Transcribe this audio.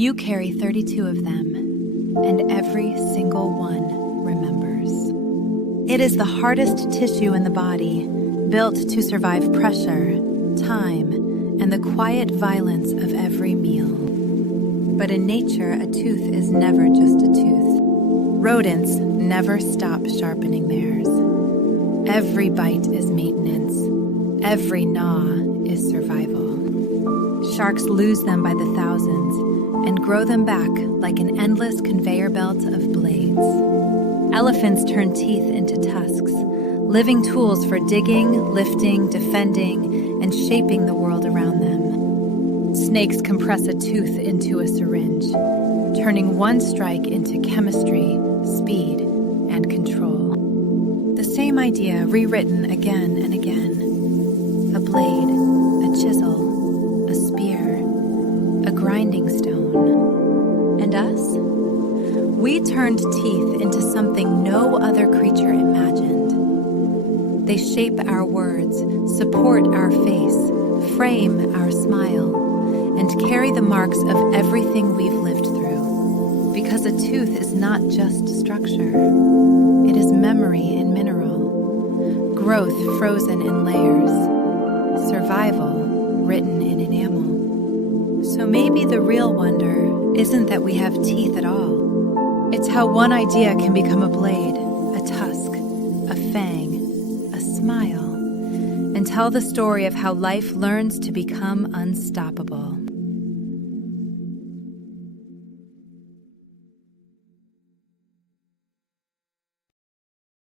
You carry 32 of them, and every single one remembers. It is the hardest tissue in the body, built to survive pressure, time, and the quiet violence of every meal. But in nature, a tooth is never just a tooth. Rodents never stop sharpening theirs. Every bite is maintenance. Every gnaw is survival. Sharks lose them by the thousands and grow them back like an endless conveyor belt of blades. Elephants turn teeth into tusks, living tools for digging, lifting, defending, and shaping the world around them. Snakes compress a tooth into a syringe, turning one strike into chemistry, speed, and control. The same idea rewritten again and again. A blade, a chisel, a spear, a grinding stone. And us? We turned teeth into something no other creature imagined. They shape our words, support our face, frame our smile, and carry the marks of everything we've lived through. Because a tooth is not just structure. It is memory in mineral, growth frozen in layers, survival written in enamel. So maybe the real wonder isn't that we have teeth at all. It's how one idea can become a blade, a tusk, a fang, a smile, and tell the story of how life learns to become unstoppable.